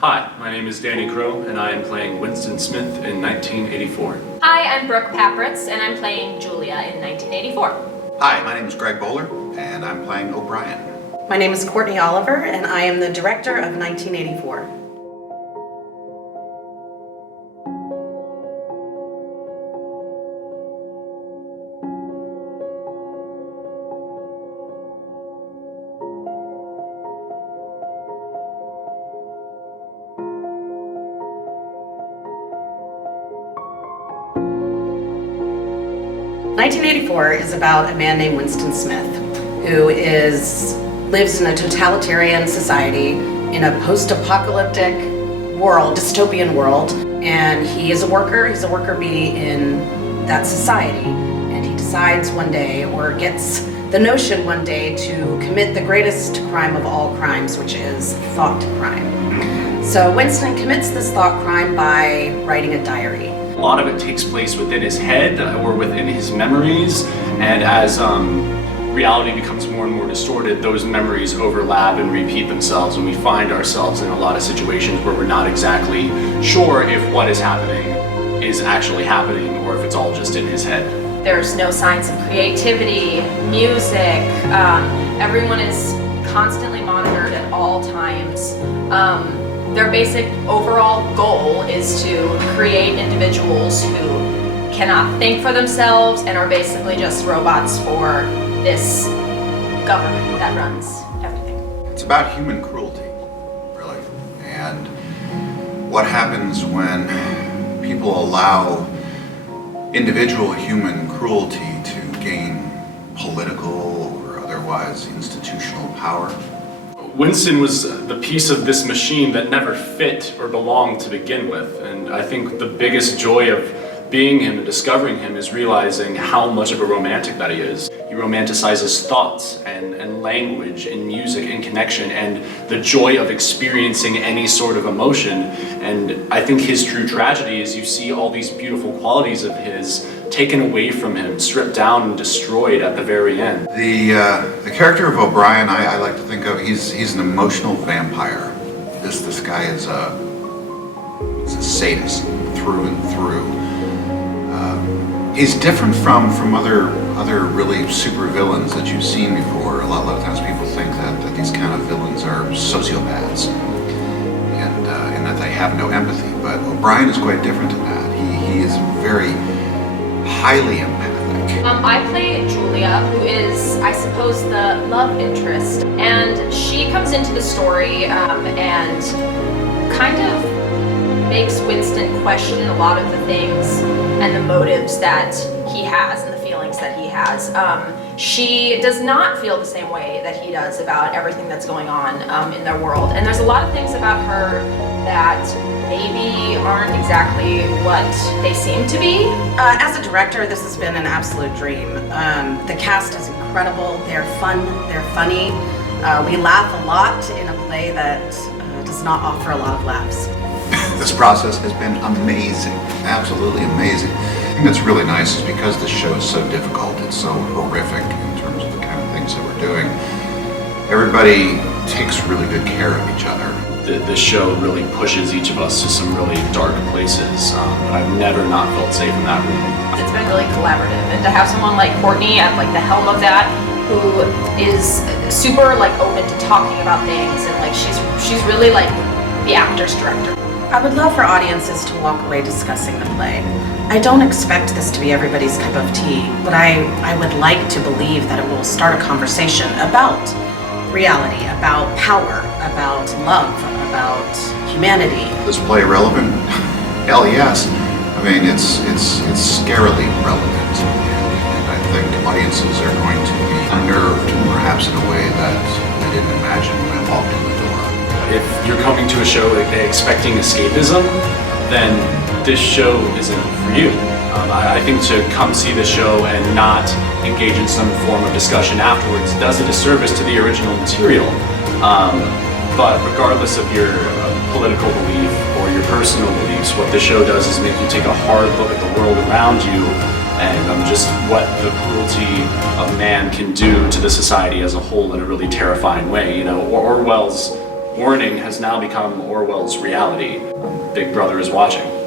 Hi, my name is Danny Crowe, and I am playing Winston Smith in 1984. Hi, I'm Brooke Papritz, and I'm playing Julia in 1984. Hi, my name is Greg Boller, and I'm playing O'Brien. My name is Courtney Oliver, and I am the director of 1984. '84 is about a man named Winston Smith, who lives in a totalitarian society in a post-apocalyptic world, dystopian world, and he is a worker. He's a worker bee in that society, and he decides one day, or gets the notion one day, to commit the greatest crime of all crimes, which is thought crime. So Winston commits this thought crime by writing a diary. A lot of it takes place within his head or within his memories, and as reality becomes more and more distorted, those memories overlap and repeat themselves, and we find ourselves in a lot of situations where we're not exactly sure if what is happening is actually happening or if it's all just in his head. There's no signs of creativity, music, everyone is constantly monitored at all times. Their basic overall goal is to create individuals who cannot think for themselves and are basically just robots for this government that runs everything. It's about human cruelty, really, and what happens when people allow individual human cruelty to gain political or otherwise institutional power. Winston was the piece of this machine that never fit or belonged to begin with, and I think the biggest joy of being him and discovering him is realizing how much of a romantic that he is. He romanticizes thoughts and language and music and connection and the joy of experiencing any sort of emotion, and I think his true tragedy is you see all these beautiful qualities of his taken away from him, stripped down and destroyed at the very end. The character of O'Brien, I like to think of, he's an emotional vampire. This guy is he's a sadist through and through. He's different from other really super villains that you've seen before. A lot of times people think that these kind of villains are sociopaths and that they have no empathy. But O'Brien is quite different than that. He is very highly empathic. I play Julia, who is, I suppose, the love interest, and she comes into the story and kind of makes Winston question a lot of the things and the motives that he has and the feelings that he has. She does not feel the same way that he does about everything that's going on in their world, and there's a lot of things about her that maybe aren't exactly what they seem to be. As a director, this has been an absolute dream. The cast is incredible. They're fun. They're funny. We laugh a lot in a play that does not offer a lot of laughs. This process has been amazing, absolutely amazing. I think that's really nice is because this show is so difficult, it's so horrific in terms of the kind of things that we're doing. Everybody takes really good care of each other. This show really pushes each of us to some really dark places, but I've never not felt safe in that room. It's been really collaborative, and to have someone like Courtney at the helm of that, who is super open to talking about things, and she's really the actor's director. I would love for audiences to walk away discussing the play. I don't expect this to be everybody's cup of tea, but I would like to believe that it will start a conversation about reality, about power, about love, about humanity. Is this play relevant? Hell yes. I mean, it's scarily relevant, and I think audiences are going to be unnerved, perhaps in a way that they didn't imagine when they walked in the door. If you're coming to a show expecting escapism, then this show isn't for you. I think to come see the show and not engage in some form of discussion afterwards does a disservice to the original material. But regardless of your political belief or your personal beliefs, what the show does is make you take a hard look at the world around you and just what the cruelty of man can do to the society as a whole in a really terrifying way. Orwell's warning has now become Orwell's reality. Big Brother is watching.